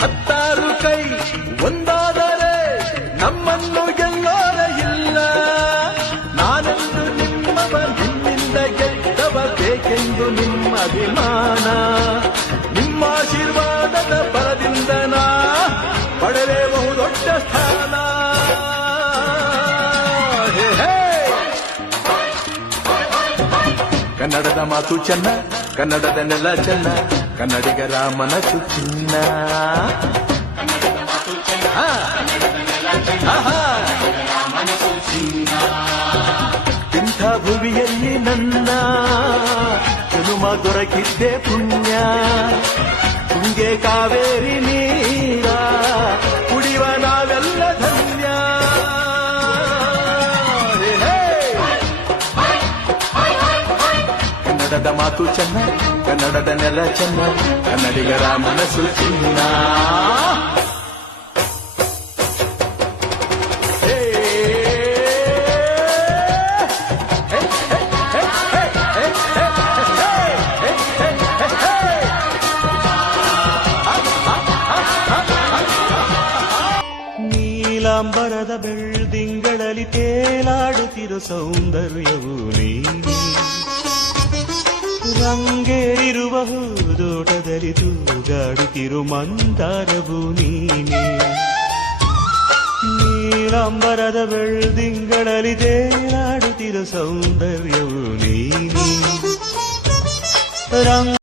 ಹತ್ತಾರು ಕೈ ಒಂದಾದರೆ ನಮ್ಮನ್ನು ಗೆಲ್ಲೋರ ಇಲ್ಲ. ನಾನೆಂದು ನಿಮ್ಮವ, ನಿಮ್ಮಿಂದ ಗೆದ್ದವ, ಬೇಕೆಂದು ನಿಮ್ಮ ಅಭಿಮಾನ. ನಿಮ್ಮ ಆಶೀರ್ವಾದದ ಬಲದಿಂದ ನಾ ಪಡೆದೇ ಬಹುದೊಡ್ಡ ಸ್ಥಾನ. ಕನ್ನಡದ ಮಾತು ಚೆನ್ನ, ಕನ್ನಡದ ನೆಲ ಚೆನ್ನ, ಕನ್ನಡಿಗರ ಮನಸ್ಸು ಚಿನ್ನ. ಇಂಥ ಭುವಿಯಲ್ಲಿ ನನ್ನ ಜನುಮ ದೊರಕಿದ್ದೆ ಪುಣ್ಯ. ತುಂಗೆ ಕಾವೇರಿ ನೀರ ಕುಡಿವ ನಾವೆಲ್ಲ ಧನ್ಯ. ಕನ್ನಡದ ಮಾತು ಚೆನ್ನ, ಕನ್ನಡದ ನೆಲ ಚೆನ್ನ, ಕನ್ನಡಿಗರ ಮನಸ್ಸು ಚಿನ್ನ. ನೀಲಾಂಬರದ ಬೆಳ್ದಿಂಗಳಲ್ಲಿ ತೇಲಾಡುತ್ತಿರೋ ಸೌಂದರ್ಯವು ನೀನೆ. ರಂಗೇರಿರುವ ಹೂದೋಟದಲ್ಲಿ ತೂಗಾಡುತ್ತಿರೋ ಮಂದಾರವು ನೀನೆ. ನೀಲಾಂಬರದ ಬೆಳ್ದಿಂಗಳಲ್ಲಿ ತೇಲಾಡುತ್ತಿರೋ ಸೌಂದರ್ಯವು ನೀನೆ.